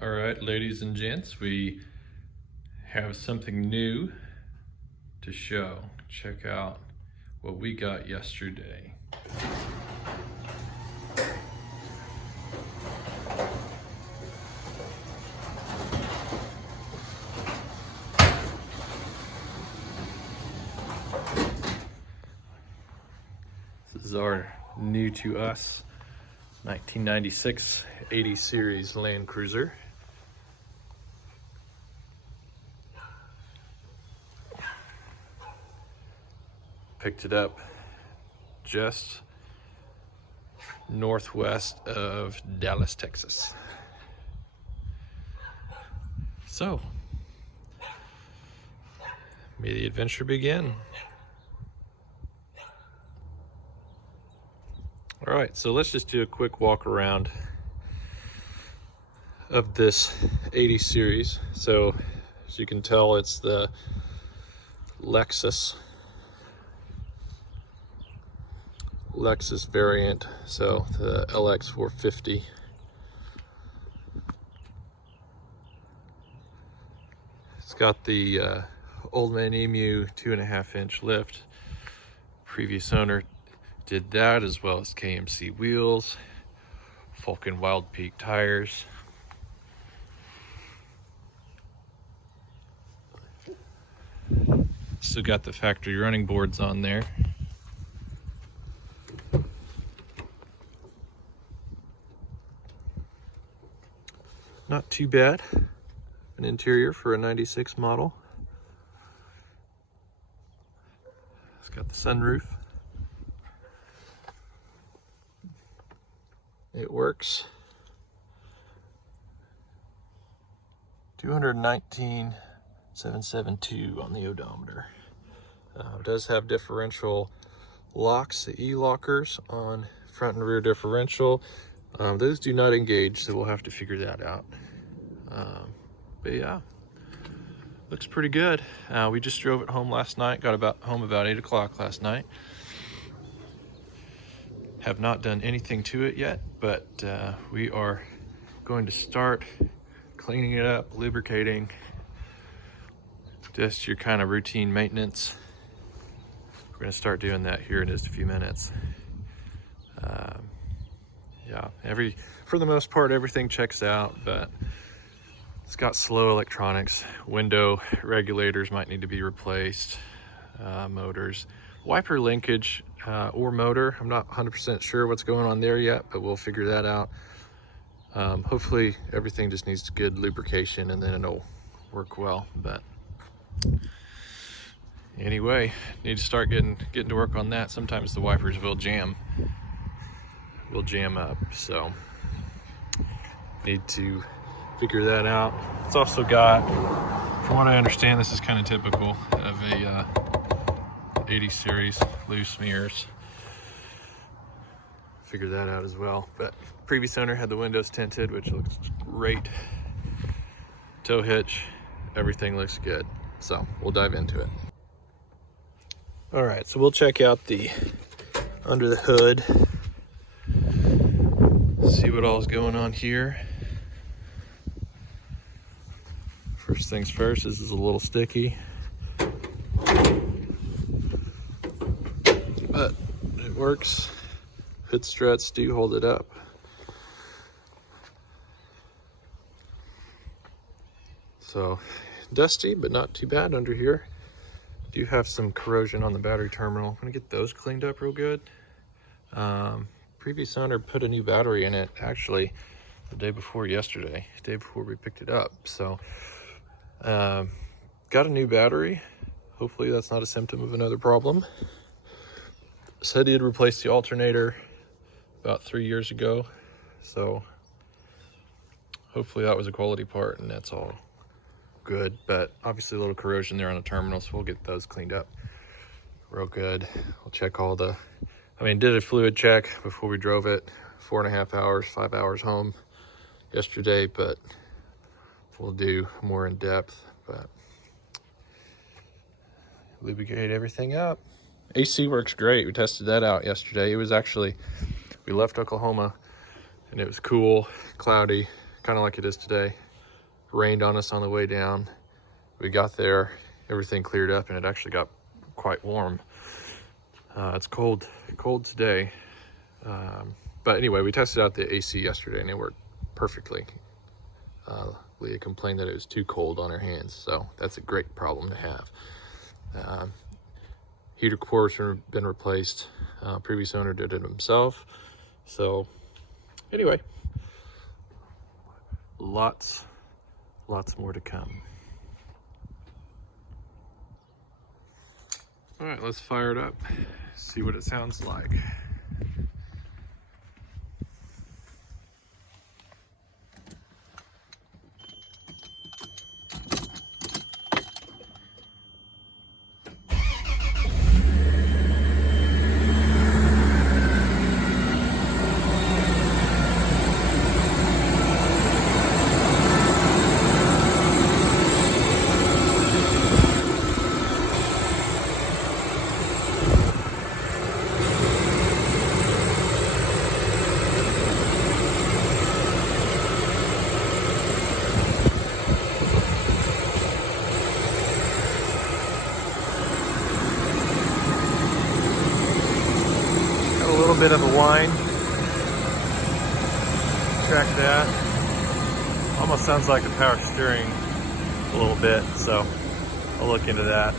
All right, ladies and gents, we have something new to show. Check out what we got yesterday. This is our new to us 1996 80 series Land Cruiser. Picked it up just northwest of Dallas, Texas. So, may the adventure begin. All right, so let's just do a quick walk around of this 80 series. So, as you can tell, it's the Lexus variant, so the LX450. It's got the Old Man Emu 2.5-inch lift. Previous owner did that, as well as KMC wheels, Falcon Wild Peak tires. Still got the factory running boards on there. Not too bad. An interior for a 96 model. It's got the sunroof. It works. 219,772 on the odometer. It does have differential locks, the E-lockers on front and rear differential. Those do not engage, so we'll have to figure that out. But yeah, looks pretty good. We just drove it home last night, got home about 8 o'clock last night. Have not done anything to it yet, but we are going to start cleaning it up, lubricating, just your kind of routine maintenance. We're going to start doing that here in just a few minutes. Yeah, for the most part, everything checks out, but it's got slow electronics. Window regulators might need to be replaced. Motors, wiper linkage or motor. I'm not 100% sure what's going on there yet, but we'll figure that out. Hopefully everything just needs good lubrication and then it'll work well. But anyway, need to start getting to work on that. Sometimes the wipers will jam up, so need to figure that out. It's also got, from what I understand, this is kind of typical of a 80 series, loose mirrors. Figure that out as well. But previous owner had the windows tinted, which looks great. Tow hitch, everything looks good. So we'll dive into it. All right, so we'll check out the under the hood, see what all is going on here. First things first, this is a little sticky, but it works. Hood struts do hold it up. So dusty, but not too bad under here. Do have some corrosion on the battery terminal. I'm gonna get those cleaned up real good. Previous owner put a new battery in it actually the day before yesterday, the day before we picked it up. So got a new battery. Hopefully that's not a symptom of another problem. Said he had replaced the alternator about 3 years ago, so hopefully that was a quality part and that's all good. But obviously a little corrosion there on the terminal, so we'll get those cleaned up real good. We'll check all the, did a fluid check before we drove it, 4.5 hours, 5 hours home yesterday, but we'll do more in depth. But lubricate everything up. AC works great. We tested that out yesterday. It was actually, we left Oklahoma and it was cool, cloudy, kind of like it is today. rained on us on the way down. We got there, everything cleared up, and it actually got quite warm. It's cold today. But anyway, we tested out the AC yesterday and it worked perfectly. Leah complained that it was too cold on her hands, so that's a great problem to have. Heater cores have been replaced. Previous owner did it himself. So anyway, lots more to come. All right, let's fire it up, see what it sounds like. A little bit of a whine. Check that. Almost sounds like the power steering a little bit, so I'll look into that.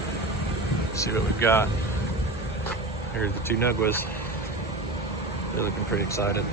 See what we've got. Here's the two Nugwas. They're looking pretty excited.